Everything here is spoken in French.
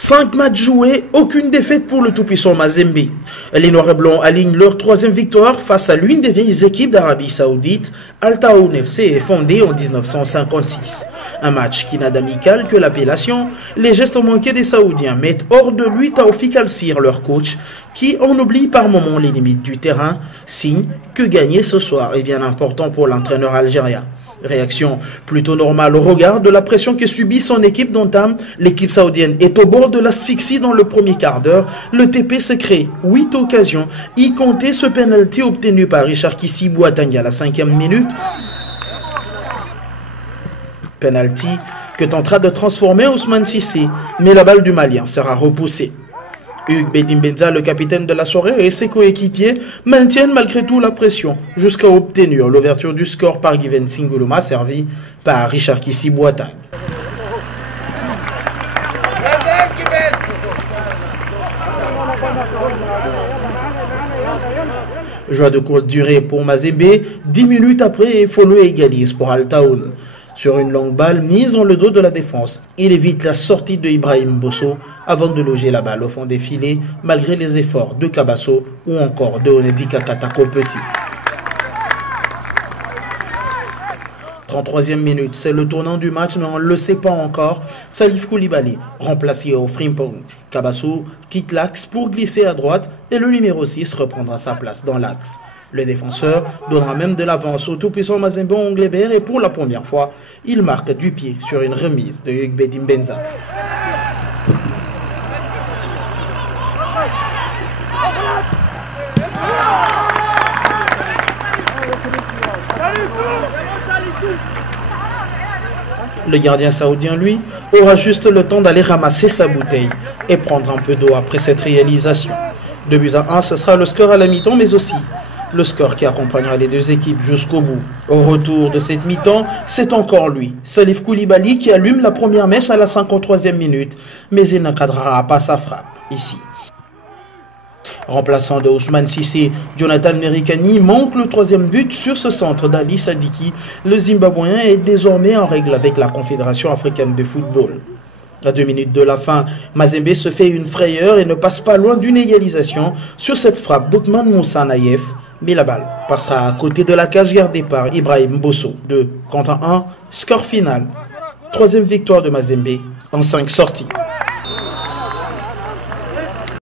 5 matchs joués, aucune défaite pour le tout-puissant Mazembe. Les Noirs et Blancs alignent leur 3e victoire face à l'une des vieilles équipes d'Arabie Saoudite. Al Taoun FC est fondée en 1956. Un match qui n'a d'amical que l'appellation. Les gestes manqués des Saoudiens mettent hors de lui Taoufik Al-Sir, leur coach, qui en oublie par moments les limites du terrain, signe que gagner ce soir est bien important pour l'entraîneur algérien. Réaction plutôt normale au regard de la pression que subit son équipe d'entame. L'équipe saoudienne est au bord de l'asphyxie dans le premier quart d'heure. Le TP se crée 8 occasions, y compter ce penalty obtenu par Richard Kissi Boateng à la 5e minute. Penalty que tentera de transformer Ousmane Cissé, mais la balle du Malien sera repoussée. Hugues Bedimbenza, le capitaine de la soirée, et ses coéquipiers maintiennent malgré tout la pression jusqu'à obtenir l'ouverture du score par Given Singuluma, servi par Richard Kissi Boateng. Joie de courte durée pour Mazembe, 10 minutes après, Follo égalise pour Al Taoun. Sur une longue balle mise dans le dos de la défense, il évite la sortie de Ibrahim Bosso avant de loger la balle au fond des filets, malgré les efforts de Cabasso ou encore de Onedika Katako Petit. 33e minute, c'est le tournant du match, mais on ne le sait pas encore. Salif Koulibaly, remplacé au Frimpong. Cabasso quitte l'axe pour glisser à droite et le numéro 6 reprendra sa place dans l'axe. Le défenseur donnera même de l'avance au tout-puissant Mazembe Onglebert et pour la première fois, il marque du pied sur une remise de Hugues Bedimbenza. Le gardien saoudien, lui, aura juste le temps d'aller ramasser sa bouteille et prendre un peu d'eau après cette réalisation. 2-1, ce sera le score à la mi-temps, mais aussi le score qui accompagnera les deux équipes jusqu'au bout. Au retour de cette mi-temps, c'est encore lui, Salif Koulibaly, qui allume la première mèche à la 53e minute, mais il n'encadrera pas sa frappe, ici. Remplaçant de Ousmane Cissé, Jonathan Merikani manque le 3e but sur ce centre d'Ali Sadiki. Le Zimbabwéen est désormais en règle avec la Confédération africaine de football. À 2 minutes de la fin, Mazembe se fait une frayeur et ne passe pas loin d'une égalisation sur cette frappe d'Othman Moussa Naïef. Mais la balle passera à côté de la cage gardée par Ibrahim Bosso. 2-1, score final. 3e victoire de Mazembe en 5 sorties.